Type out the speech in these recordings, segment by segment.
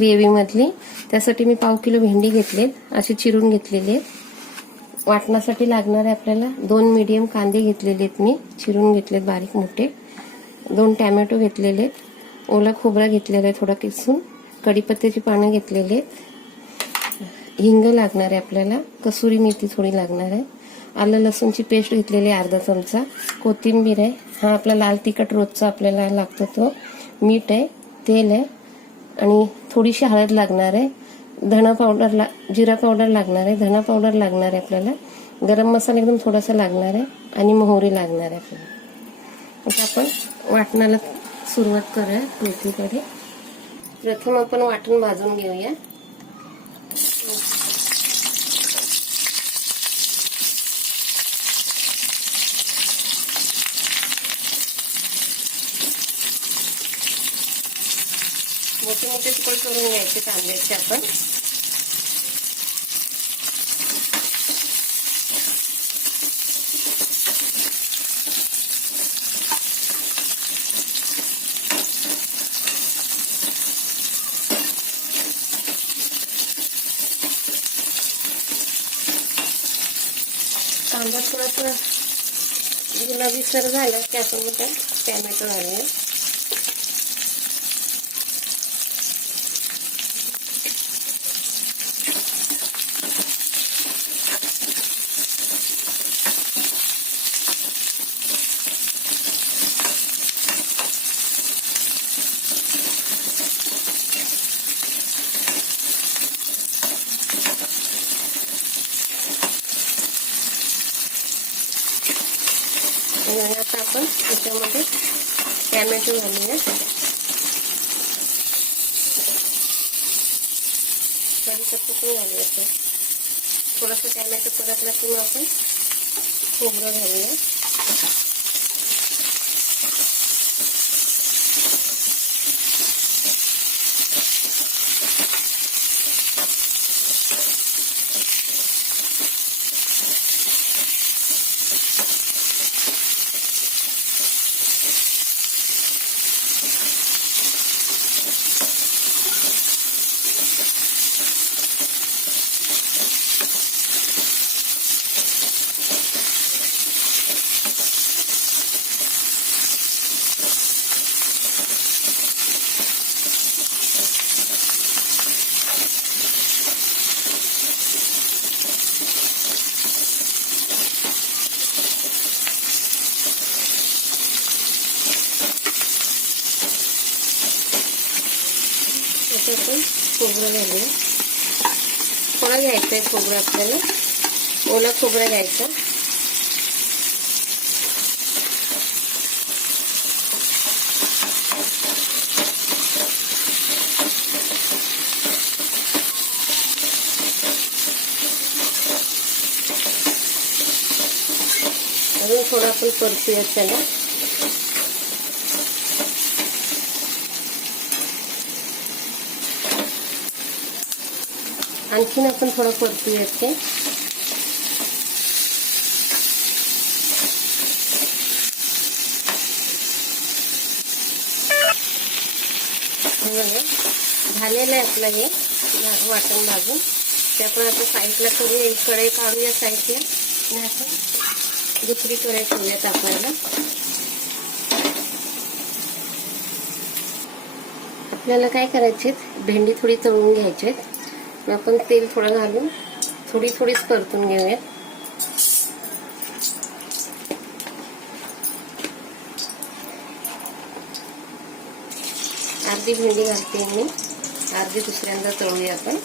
ग्रेव्हीमधली. त्यासाठी मी 1/2 किलो भेंडी घेतलेत, अशी चिरून घेतलेली आहेत. वाटणासाठी लागणारे आपल्याला 2 मीडियम कांदे घेतलेले आहेत, मी चिरून घेतलेत बारीक मोठे. 2 टॅमॅटो घेतलेले आहेत. ओला खोबरा घेतलेला आहे थोडा किसून. कढीपत्त्याची पानं घेतलेली आहेत. हिंग लागणार आहे आपल्याला. कसुरी मेथी थोडी लागणार आहे. आलं लसूणची पेस्ट घेतलेली आहे अर्धा चमचा. कोथिंबीर आहे. हा आपला लाल तिखट रोजचा आपल्याला लागतो तो. मीठ आहे, तेल आहे आणि थोडीशी हळद लागणार आहे. धना पावडर जिरा पावडर लागणार आहे. धना पावडर लागणार आहे आपल्याला. गरम मसाला एकदम थोडासा लागणार आहे आणि मोहरी लागणार आहे आपल्याला. आता आपण वाटणाला सुरुवात करूया मेथीकडे. प्रथम आपण वाटण भाजून घेऊया. मोठे मोठे तुकडे करून घ्यायचे कांद्याचे आपण. कांदा थोडासा गुलाबीसर झाला की आपण मग टॅमॅटो घालूया. आता आपण त्याच्यामध्ये टॅमॅटो घालूया. कढीपत्ता पण घालूया. थोडासा टॅमॅटो परतला की मग आपण खोबरं घालूया. आता आपण खोबरं घालूया. थोडं घ्यायचं आहे खोबरं आपल्याला. ओला खोबरं घ्यायचं. अजून थोडं आपण परतूया त्याला. आणखीन आपण थोडं परतूया ते. झालेलं आहे आपलं हे वाटण भाजून. ते आपण आता साईडला करूया. एक कढई काढूया साईडला आणि आपण दुसरी कढई ठेवूयात आपल्याला. आपल्याला काय करायचे, भेंडी थोडी तळून घ्यायची. आपण तेल थोडं घालून थोडीच परतून घेऊयात. अर्धी भेंडी घालते मी, अर्धी दुसऱ्यांदा तळूया आपण.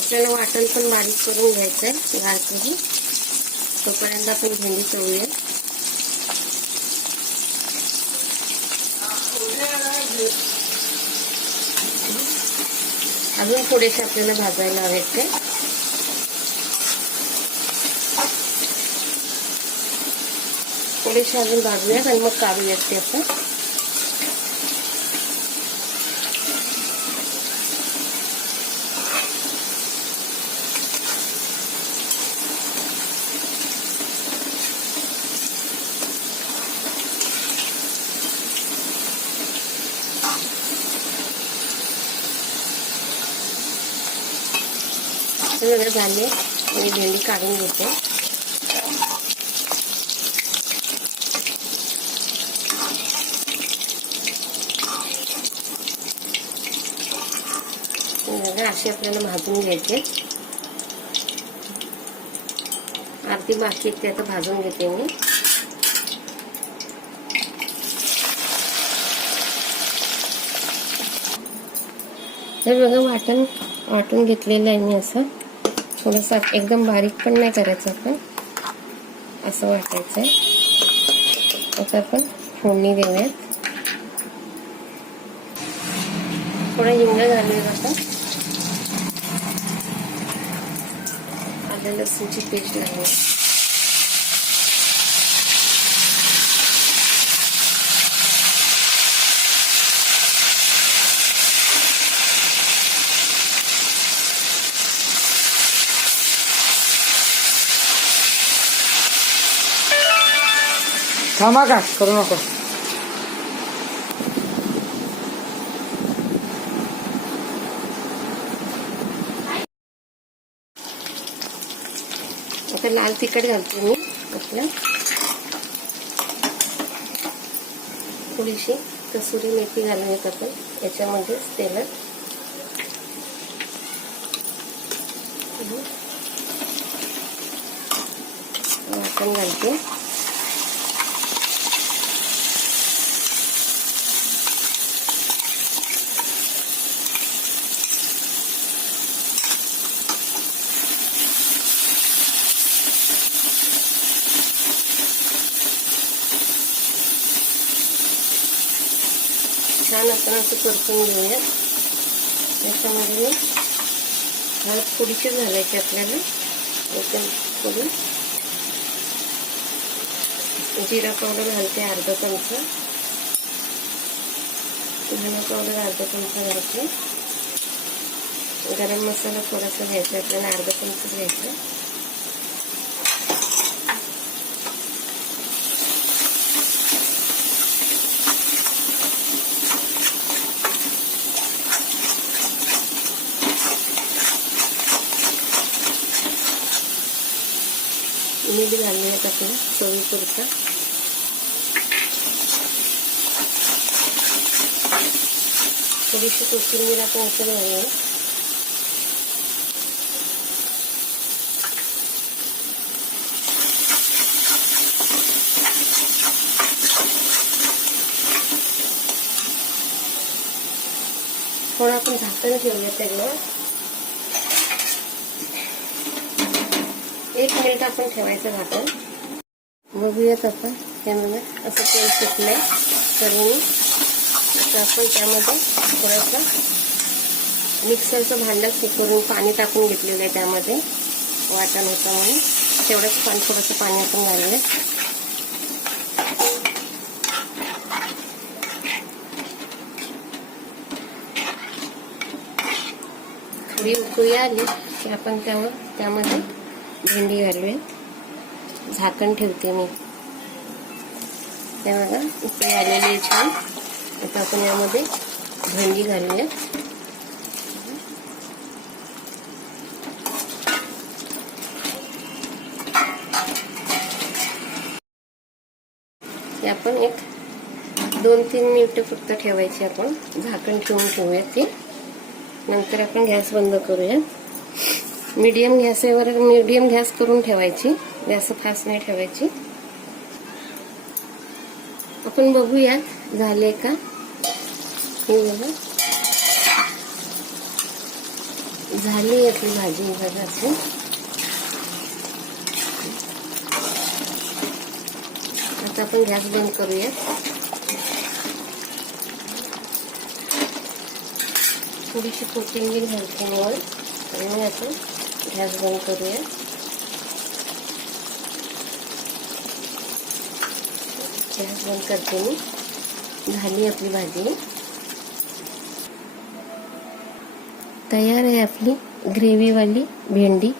आपल्याला वाटण पण बारीक करून घ्यायचं आहे घालतो. तोपर्यंत आपण भेंडी तळूया. अजून थोडेसे आपल्याला भाजायला हवेत ते. थोडेसे अजून भाजूयात आणि मग काढूयात ते आपण. हे झाले, मी भेंडी काढून घेते. असे आपल्याला भाजून घ्यायचे. अर्धी बाकी आहेत ते आता भाजून घेते मी. हे बघा वाटून घेतलेलं आहे मी. असं थोडंसं एकदम बारीक पण नाही करायचं आपण, असं वाटायचं आहे. आता आपण फोडणी देऊयात. थोडं हिंग घालूयात आता. आलं लसूणची पेस्ट लागेल. थांबा का करू नको. आता लाल तिखट घालते मी आपल्या. थोडीशी कसुरी मेथी घालूयात आपण याच्यामध्येच तेलात. वाटण घालते. छान आपण असं परतून घेऊया. त्याच्यामध्ये हळद थोडीशी घालायची आपल्याला, एकदम थोडी. जिरा पावडर घालते अर्धा चमचा. धना पावडर अर्धा चमचा घालते. गरम मसाला थोडासा घ्यायचा आपल्याला, अर्धा चमचा घ्यायचा. मीठ घालूयात आपण चवीपुरता. थोडीशी कोथिंबीर आपण याच्यात घालूया. थोडं आपण झाकण ठेवूया त्याच्यावर. 1 मिनिट आपण ठेवायचं झाकण. बघूयात आपण त्यामध्ये असं तेल सुटलंय करून. आता आपण त्यामध्ये थोडंसं मिक्सरचं भांडं करून पाणी टाकून घेतलेलं आहे. त्यामध्ये वाटण होतं म्हणून तेवढंच थोडंसं पाणी आपण घालूया. थोडी उकळी आली की आपण त्यामध्ये भेंडी घालूया. झाकण ठेवते मी. त्यामध्ये उकळी आलेली छान. आता आपण यामध्ये भेंडी घालूया. ते आपण 2-3 मिनिटं फक्त ठेवायची. आपण झाकण ठेवून ठेवूया ते. नंतर आपण गॅस बंद करूया. मीडियम गॅस करून ठेवायची. गॅस फास्ट नाही ठेवायची. आपण बघूयात झाले का. हे बघा झाली आपली भाजी. बघा असे आता आपण गॅस बंद करूया. थोडीशी कोथिंबीर घालते वर आणि आपण गॅस बंद करूया. गॅस बंद करते मी. झाली आपली भाजी. तयार आहे आपली ग्रेव्हीवाली भेंडी.